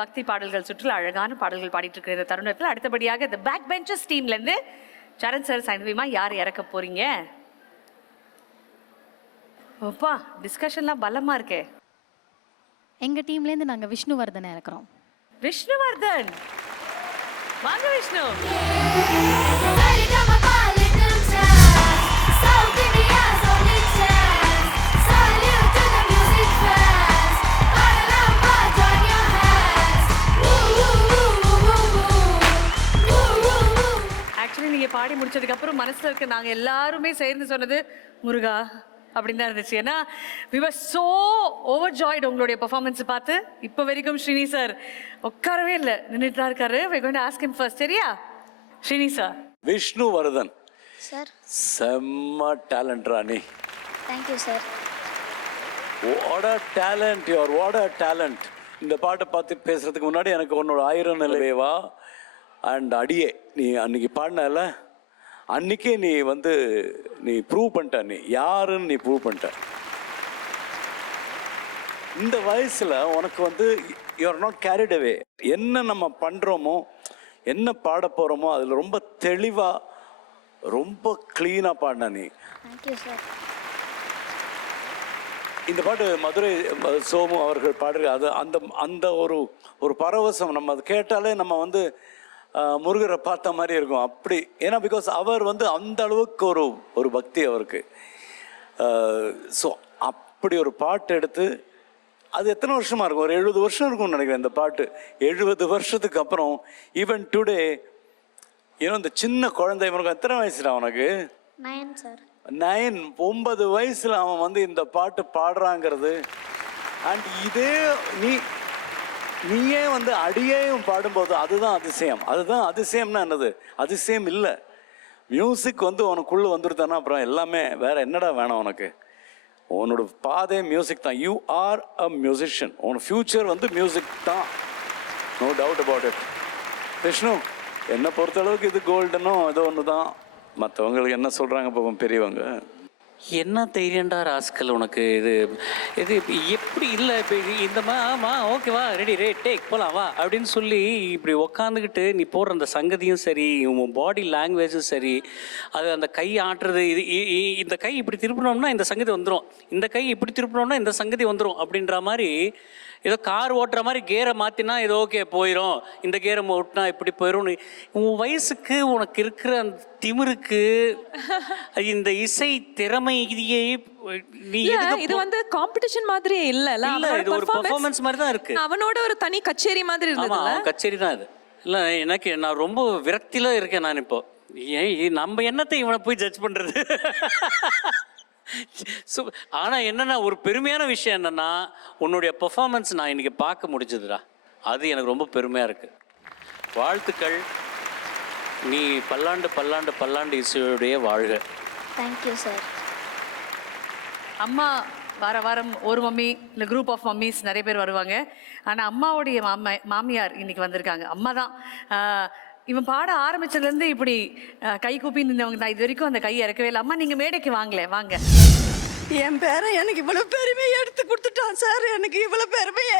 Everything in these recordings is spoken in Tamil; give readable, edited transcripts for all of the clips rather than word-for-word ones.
பக்தி பாடல்கள் சுற்றில் அழகான பாடல்கள் பாடிட்டு இருக்கிற இந்த தருணத்தில் அடுத்தபடியாக இந்த பேக் பெஞ்சஸ் டீம்லேருந்து சரண் சார் சைந்தவிமா யார் இறக்க போறீங்க? ஓப்பா டிஸ்கஷன்லாம் பலமா இருக்கே. எங்க டீம்லேருந்து நாங்கள் விஷ்ணுவர்தனை இறக்குறோம். விஷ்ணுவர்தன் வாங்க விஷ்ணு. ஆக்சுவலி நீங்க பாடி முடிச்சதுக்கு அப்புறம் மனசுல இருக்க நாங்க எல்லாருமே சேர்ந்து சொன்னது முருகா அப்படின்னு தான் இருந்துச்சு. ஏன்னா we were so overjoyed உங்களுடைய பெர்ஃபார்மன்ஸ் பார்த்து. இப்போ வரைக்கும் ஸ்ரீனி சார் உட்காரவே இல்லை, நின்றுட்டு தான் இருக்காரு. we're going to ask him first. சரியா ஸ்ரீனி சார்? விஷ்ணுவர்தன் சார், செம்ம talent Rani. Thank you sir. What a talent your, what a talent. இந்த பாட்டை பார்த்து பேசுறதுக்கு முன்னாடி எனக்கு உன்னோட 1000 நிலவேவா அண்ட் அடியே நீ அன்னைக்கு பாடினல, அன்னைக்கே நீ நீ ப்ரூவ் பண்ணிட்ட, நீ யாருன்னு நீ ப்ரூவ் பண்ணிட்ட. இந்த வயசில் உனக்கு யூஆர் நாட் கேரிட் அவே. என்ன நம்ம பண்ணுறோமோ, என்ன பாட போகிறோமோ அதில் ரொம்ப தெளிவாக ரொம்ப க்ளீனாக பாடின நீ. Thank you sir. இந்த பாட்டு மதுரை சோமு அவர்கள் பாடுற அது அந்த அந்த ஒரு பரவசம். நம்ம அது கேட்டாலே நம்ம முருகரை பார்த்த மாதிரி இருக்கும் அப்படி. ஏன்னா பிகாஸ் அவர் அந்த அளவுக்கு ஒரு பக்தி அவருக்கு. ஸோ அப்படி ஒரு பாட்டு எடுத்து அது எத்தனை வருஷமா இருக்கும்? ஒரு 70 வருஷம் இருக்கும்னு நினைக்கிறேன் இந்த பாட்டு. 70 வருஷத்துக்கு அப்புறம் ஈவன் டுடே இந்த சின்ன குழந்தை, இவனுக்கு எத்தனை வயசுல அவனுக்கு? 9 சார். 9 வயசுல அவன் இந்த பாட்டு பாடுறாங்கிறது. அண்ட் இதே நீயே அடியேயும் பாடும்போது அதுதான் அதிசயம். அதுதான் அதிசயம்னா என்னது? அதிசயம் இல்லை, மியூசிக் உனக்குள்ள வந்துருத்தானா அப்புறம் எல்லாமே வேற என்னடா வேணும் உனக்கு? உன்னோட பாதே மியூசிக் தான். You are a musician. உன் ஃபியூச்சர் மியூசிக் தான், no doubt about it. Vishnu, என்னை பொறுத்தளவுக்கு இது கோல்டனும் ஏதோ ஒன்று தான். மற்றவங்களுக்கு என்ன சொல்கிறாங்க பாப்போம் பெரியவங்க. என்ன தைரியண்டா ராஸ்கல் உனக்கு? இது எப்படி இல்லை இப்போ இந்த ஓகேவா, ரெடி டேக் போகலாம் வா அப்படின்னு சொல்லி இப்படி உக்காந்துக்கிட்டு நீ போடுற அந்த சங்கதியும் சரி, உன் பாடி லாங்குவேஜும் சரி, அது அந்த கை ஆட்டுறது, இந்த கை இப்படி திருப்பினோம்னா இந்த சங்கதி வந்துடும், இந்த கை இப்படி திருப்பினோம்னா இந்த சங்கதி வந்துடும் அப்படின்ற மாதிரி. ஏதோ கார் ஓட்டுற மாதிரி கேரை மாற்றினா இது ஓகே போயிடும், இந்த கேரை ஓட்டினா இப்படி போயிடும். உன் வயசுக்கு உனக்கு இருக்கிற அந்த திமிருக்கு இந்த இசை திறமை இதையே நீ இது காம்படிஷன் மாதிரி இல்ல, இது ஒரு பெர்ஃபார்மன்ஸ் மாதிரி தான் இருக்கு. அவனோட ஒரு தனி கச்சேரி மாதிரி இருந்தது. கச்சேரி தான் இது. இல்லை எனக்கு நான் ரொம்ப விரக்தியில இருக்கேன் நான் இப்போ. நம்ம என்னத்தை இவனை போய் ஜட்ஜ் பண்றது? ஸோ ஆனால் என்னென்னா ஒரு பெருமையான விஷயம் என்னென்னா உன்னுடைய பெர்ஃபார்மன்ஸ் நான் இன்றைக்கி பார்க்க முடிஞ்சதுடா. அது எனக்கு ரொம்ப பெருமையாக இருக்குது. வாழ்த்துக்கள். நீ பல்லாண்டு பல்லாண்டு பல்லாண்டு இசையுடைய வாழ்க. Thank you sir. அம்மா வாரம் ஒரு மம்மி இல்லை குரூப் ஆஃப் மம்மிஸ் நிறைய பேர் வருவாங்க. ஆனால் அம்மாவுடைய மாமியார் இன்னைக்கு வந்திருக்காங்க. அம்மா தான் இவன் பாட ஆரம்பிச்சதுலேருந்து இப்படி கை கூப்பி நின்றவங்க தான். இது வரைக்கும் அந்த கை இறக்கவே இல்லை. அம்மா நீங்கள் மேடைக்கு வாங்க. என் பேரை எனக்கு இவ்வளோ பெருமையை எடுத்து கொடுத்துட்டான் சார். எனக்கு இவ்வளோ பெருமையை,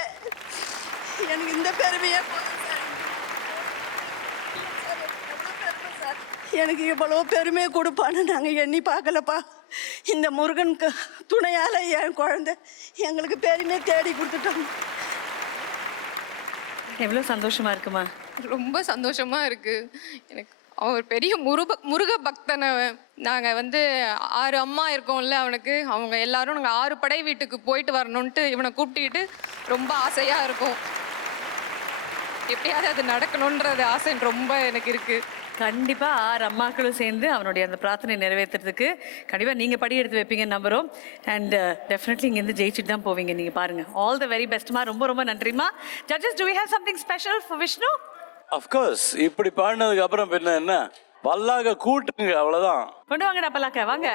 எனக்கு இந்த பெருமையை எனக்கு இவ்வளோ பெருமையை கொடுப்பான்னு நாங்கள் எண்ணி பார்க்கலப்பா. இந்த முருகன் துணையால் என் குழந்தை எங்களுக்கு பெருமையை தேடி கொடுத்துட்டாங்க. எவ்வளோ சந்தோஷமா இருக்குமா? ரொம்ப சந்தோஷமா இருக்கு எனக்கு. அவர் பெரிய முருக பக்தனை. நாங்கள் 6 அம்மா இருக்கோம்ல அவனுக்கு. அவங்க எல்லாரும் நாங்கள் 6 படை வீட்டுக்கு போயிட்டு வரணுன்ட்டு இவனை கூப்பிட்டுக்கிட்டு ரொம்ப ஆசையாக இருக்கும். எப்படியாவது அது நடக்கணுன்றது ஆசை ரொம்ப எனக்கு இருக்கு. கண்டிப்பாக 6 அம்மாக்களும் சேர்ந்து அவனுடைய அந்த பிரார்த்தனை நிறைவேற்றுறதுக்கு கண்டிப்பாக நீங்கள் படி எடுத்து வைப்பீங்க நம்புகிறோம். அண்ட் டெஃபினெட்லி இங்கேருந்து ஜெயிச்சுட்டு தான் போவீங்க. நீங்கள் பாருங்கள். ஆல் த வெரி பெஸ்ட்மா. ரொம்ப ரொம்ப நன்றிமா. Judges, do we have something special for Vishnu? Of course. இப்படி பாடினதுக்கு அப்புறம் பின்ன என்ன, பல்லாக கூட்டுங்க, அவ்வளோதான். கொண்டு வாங்கடா பல்லாக்க, வாங்க.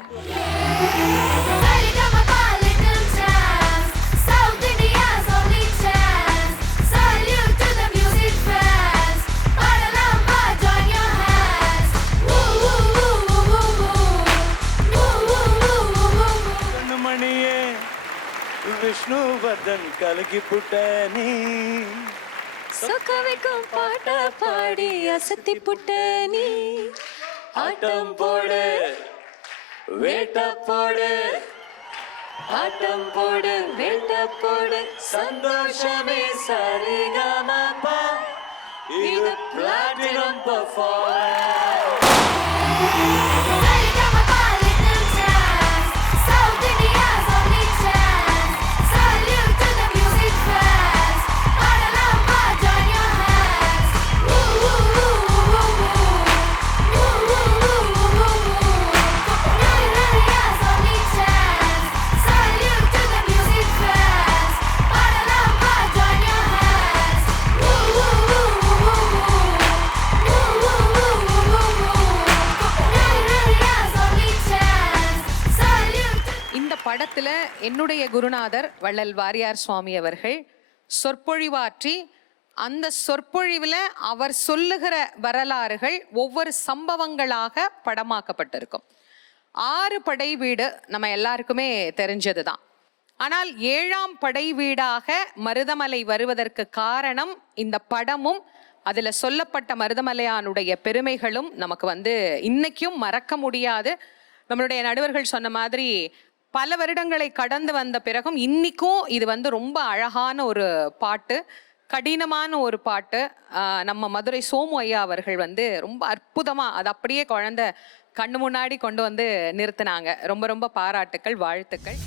விஷ்ணுவர்தன் கலக்கி புட்ட நீ சொக்க வைக்கும் பாட்ட பாடி அசத்தி புட்ட நீ ஆட்டம் போடு வேட்ட போடு ஆட்டம் போடு வேட்ட போடு சந்தோஷமே சரிகமபா இது பிளாட்டினம் பெர்ஃபார்மன்ஸ் இந்த படத்துல என்னுடைய குருநாதர் வள்ளல் வாரியார் சுவாமி அவர்கள் சொற்பொழிவாற்றி அந்த சொற்பொழிவுல அவர் சொல்லுகிற வரலாறுகள் ஒவ்வொரு சம்பவங்களாக படமாக்கப்பட்டிருக்கும். 6 படை வீடு நம்ம எல்லாருக்குமே தெரிஞ்சதுதான். ஆனால் 7ஆம் படை வீடாக மருதமலை வருவதற்கு காரணம் இந்த படமும் அதுல சொல்லப்பட்ட மருதமலையானுடைய பெருமைகளும் நமக்கு வந்து இன்னைக்கும் மறக்க முடியாது. நம்மளுடைய நடுவர்கள் சொன்ன மாதிரி பல வருடங்களை கடந்து வந்த பிறகும் இன்னைக்கும் இது வந்து ரொம்ப அழகான ஒரு பாட்டு, கடினமான ஒரு பாட்டு. நம்ம மதுரை சோமு ஐயா அவர்கள் வந்து ரொம்ப அற்புதமா அது அப்படியே குழந்தை கண்ணு முன்னாடி கொண்டு வந்து நிறுத்தினாங்க. ரொம்ப ரொம்ப பாராட்டுக்கள், வாழ்த்துக்கள்.